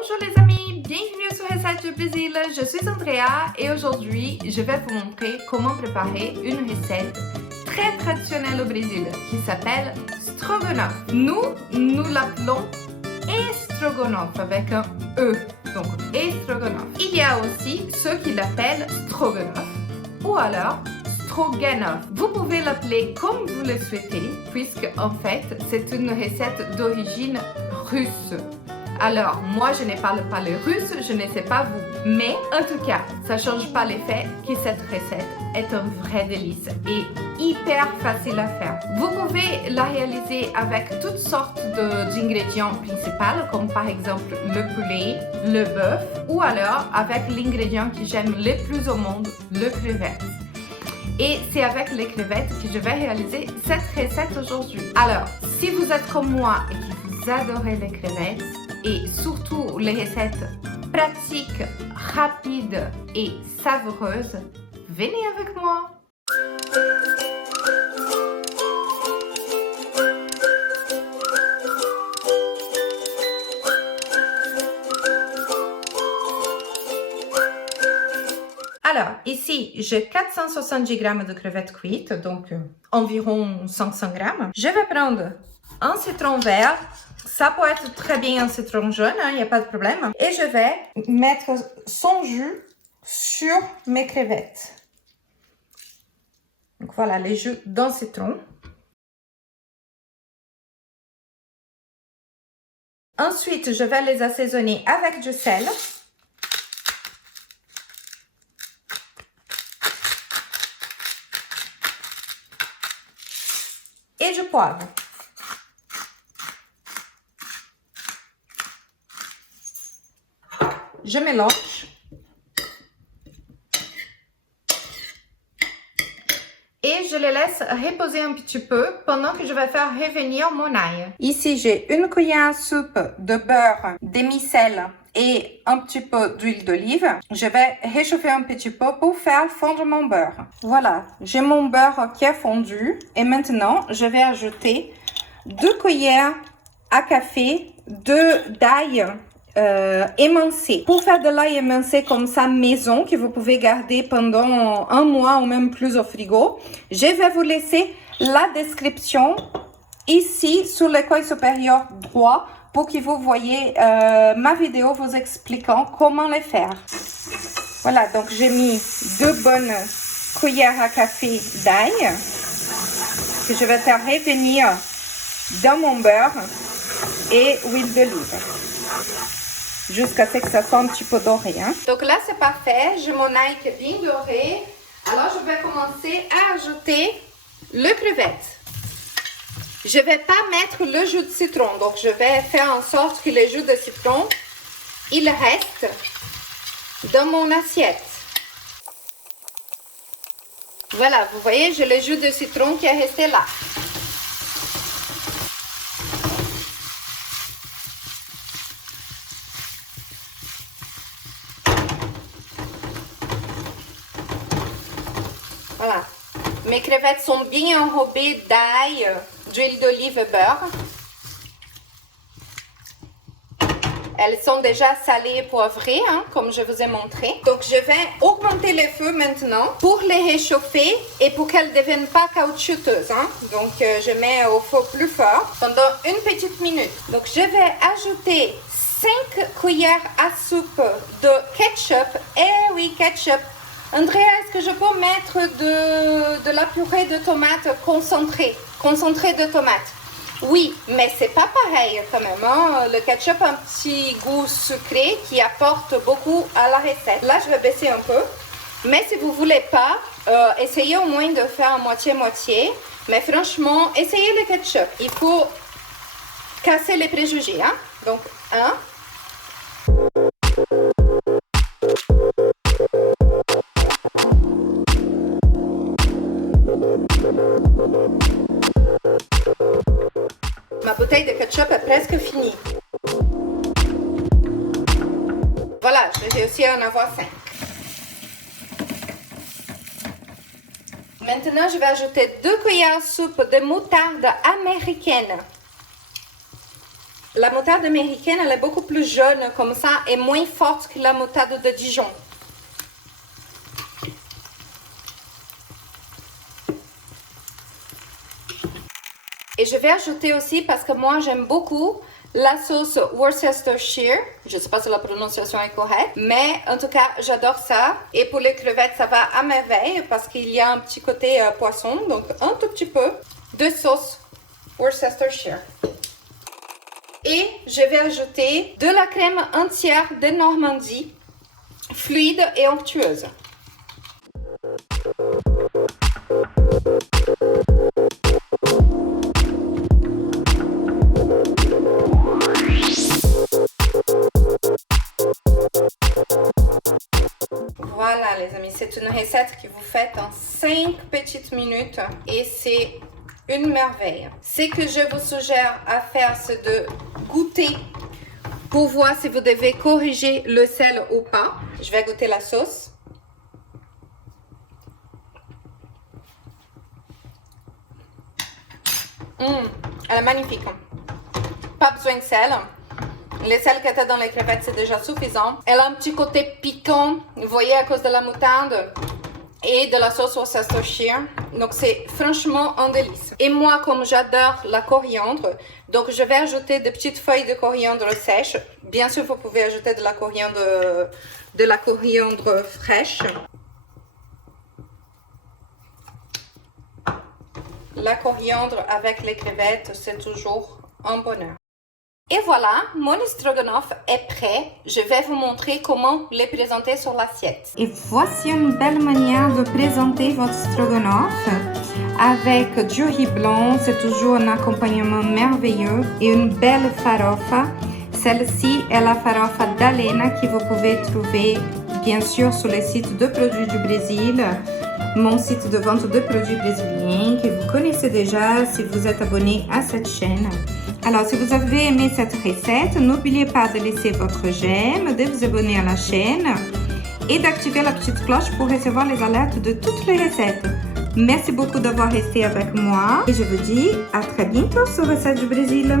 Bonjour les amis, bienvenue sur Recette du Brésil. Je suis Andrea et aujourd'hui je vais vous montrer comment préparer une recette très traditionnelle au Brésil qui s'appelle stroganoff. Nous l'appelons estrogonoff avec un E, donc estrogonoff. Il y a aussi ceux qui l'appellent stroganoff ou alors stroganoff. Vous pouvez l'appeler comme vous le souhaitez puisque en fait c'est une recette d'origine russe. Alors, moi, je ne parle pas le russe, je ne sais pas vous. Mais, en tout cas, ça ne change pas l'effet que cette recette est un vrai délice et hyper facile à faire. Vous pouvez la réaliser avec toutes sortes d'ingrédients principaux, comme par exemple le poulet, le bœuf, ou alors avec l'ingrédient que j'aime le plus au monde, le crevette. Et c'est avec les crevettes que je vais réaliser cette recette aujourd'hui. Alors, si vous êtes comme moi et que vous adorez les crevettes, et surtout les recettes pratiques, rapides et savoureuses, venez avec moi! Alors, ici, j'ai 470 g de crevettes cuites, donc environ 500 g. Je vais prendre un citron vert. Ça peut être très bien un citron jaune, il n'y a pas de problème. Et je vais mettre son jus sur mes crevettes. Donc voilà, les jus d'un citron. Ensuite, je vais les assaisonner avec du sel. Et du poivre. Je mélange et je les laisse reposer un petit peu pendant que je vais faire revenir mon ail. Ici, j'ai une cuillère à soupe de beurre, demi-sel et un petit peu d'huile d'olive. Je vais réchauffer un petit peu pour faire fondre mon beurre. Voilà, j'ai mon beurre qui a fondu et maintenant, je vais ajouter 2 cuillères à café d'ail émincé. Pour faire de l'ail émincé comme ça maison, que vous pouvez garder pendant un mois ou même plus au frigo, je vais vous laisser la description ici sur le coin supérieur droit pour que vous voyez ma vidéo vous expliquant comment les faire. Voilà, donc j'ai mis 2 bonnes cuillères à café d'ail que je vais faire revenir dans mon beurre et huile d'olive. Jusqu'à ce que ça soit un petit peu doré. Hein. Donc là, c'est parfait. J'ai mon ail qui est bien doré. Alors, je vais commencer à ajouter le crevette. Je ne vais pas mettre le jus de citron. Donc, je vais faire en sorte que le jus de citron, il reste dans mon assiette. Voilà, vous voyez, j'ai le jus de citron qui est resté là. Voilà, mes crevettes sont bien enrobées d'ail, d'huile d'olive et beurre. Elles sont déjà salées et poivrées, hein, comme je vous ai montré. Donc, je vais augmenter le feu maintenant pour les réchauffer et pour qu'elles ne deviennent pas caoutchouteuses. Hein. Donc, je mets au feu plus fort pendant une petite minute. Donc, je vais ajouter 5 cuillères à soupe de ketchup. Eh oui, ketchup. Andrea, est-ce que je peux mettre de la purée de tomates concentrée de tomates? Oui, mais c'est pas pareil quand même. Hein? Le ketchup a un petit goût sucré qui apporte beaucoup à la recette. Là, je vais baisser un peu. Mais si vous voulez pas, essayez au moins de faire à moitié-moitié. Mais franchement, essayez le ketchup. Il faut casser les préjugés. Hein? Donc, 1. Ma bouteille de ketchup est presque finie. Voilà, j'ai réussi à en avoir 5. Maintenant, je vais ajouter 2 cuillères à soupe de moutarde américaine. La moutarde américaine, elle est beaucoup plus jaune comme ça et moins forte que la moutarde de Dijon. Et je vais ajouter aussi, parce que moi j'aime beaucoup, la sauce Worcestershire. Je ne sais pas si la prononciation est correcte, mais en tout cas, j'adore ça. Et pour les crevettes, ça va à merveille parce qu'il y a un petit côté poisson. Donc, un tout petit peu de sauce Worcestershire. Et je vais ajouter de la crème entière de Normandie, fluide et onctueuse. Voilà les amis, c'est une recette que vous faites en 5 petites minutes et c'est une merveille. Ce que je vous suggère à faire, c'est de goûter pour voir si vous devez corriger le sel ou pas. Je vais goûter la sauce. Elle est magnifique. Pas besoin de sel. Le sel qui était dans les crevettes, c'est déjà suffisant. Elle a un petit côté piquant, vous voyez, à cause de la moutarde et de la sauce Worcestershire. Donc, c'est franchement un délice. Et moi, comme j'adore la coriandre, donc je vais ajouter des petites feuilles de coriandre sèches. Bien sûr, vous pouvez ajouter de la coriandre fraîche. La coriandre avec les crevettes, c'est toujours un bonheur. Et voilà, mon stroganoff est prêt. Je vais vous montrer comment le présenter sur l'assiette. Et voici une belle manière de présenter votre stroganoff avec du riz blanc. C'est toujours un accompagnement merveilleux et une belle farofa. Celle-ci est la farofa d'Alena que vous pouvez trouver bien sûr sur le site de produits du Brésil. Mon site de vente de produits brésiliens que vous connaissez déjà si vous êtes abonné à cette chaîne. Alors, si vous avez aimé cette recette, n'oubliez pas de laisser votre j'aime, de vous abonner à la chaîne et d'activer la petite cloche pour recevoir les alertes de toutes les recettes. Merci beaucoup d'avoir resté avec moi et je vous dis à très bientôt sur Recettes du Brésil.